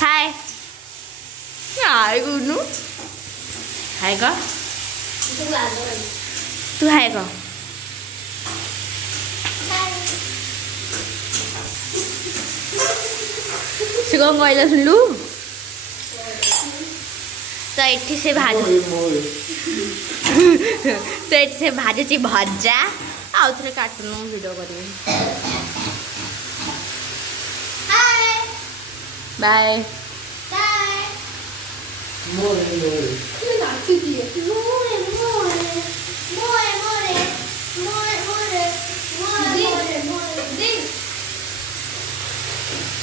हाय हाय गुनू हाय का तू हाय का से कौन कहला सुनलु तो एठी से भाजुची भजा आउ थे कार्टून वीडियो करी बाय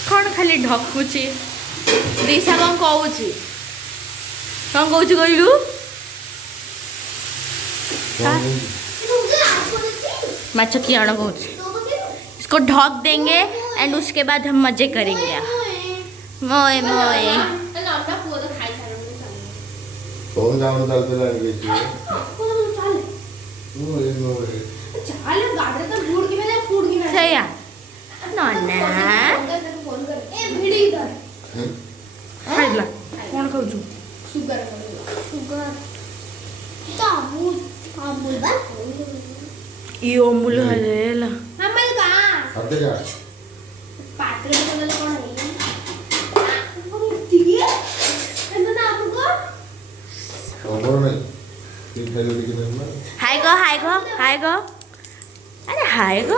कौन खाली ढकुची दिशा कौन कहूँ कहलु माछ की आना कहूँ इसको ढक देंगे एंड उसके बाद हम मजे करेंगे मोए मोए सही कौन खाऊ ये अमूल है हाय गो हाय गो हाय गो अरे हाय गो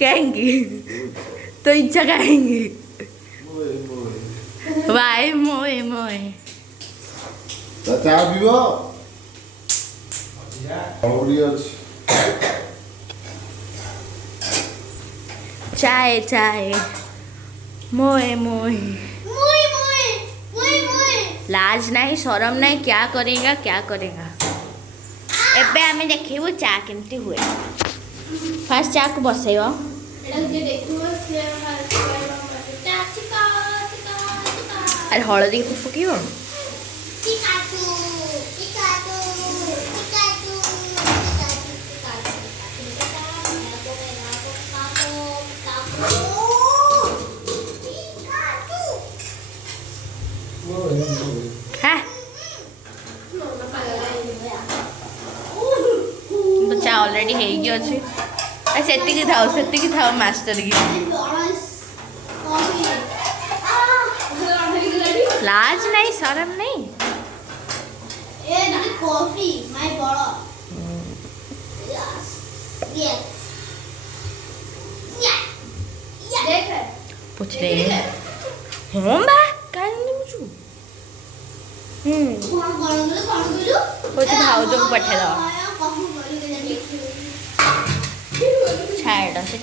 कहेंगी तो इच्छा कहेंगी बाय मोए मोए चाय पीबो चाय चाय मोए मोए लाज नहीं शरम नहीं क्या करेगा एबे हमें देखिबो चा केमती हुए फास्ट चा को बसैयो अरे हळदी पकियो तो चा ऑलरेडी है अच्छे से थाओ मास्टर की लाज नहीं शरम नहीं कॉफी माय बड़ा पूछ रहे हैं हम बा काहे नहीं पूछू कुछ भाउजो को पठे दो छाड़ से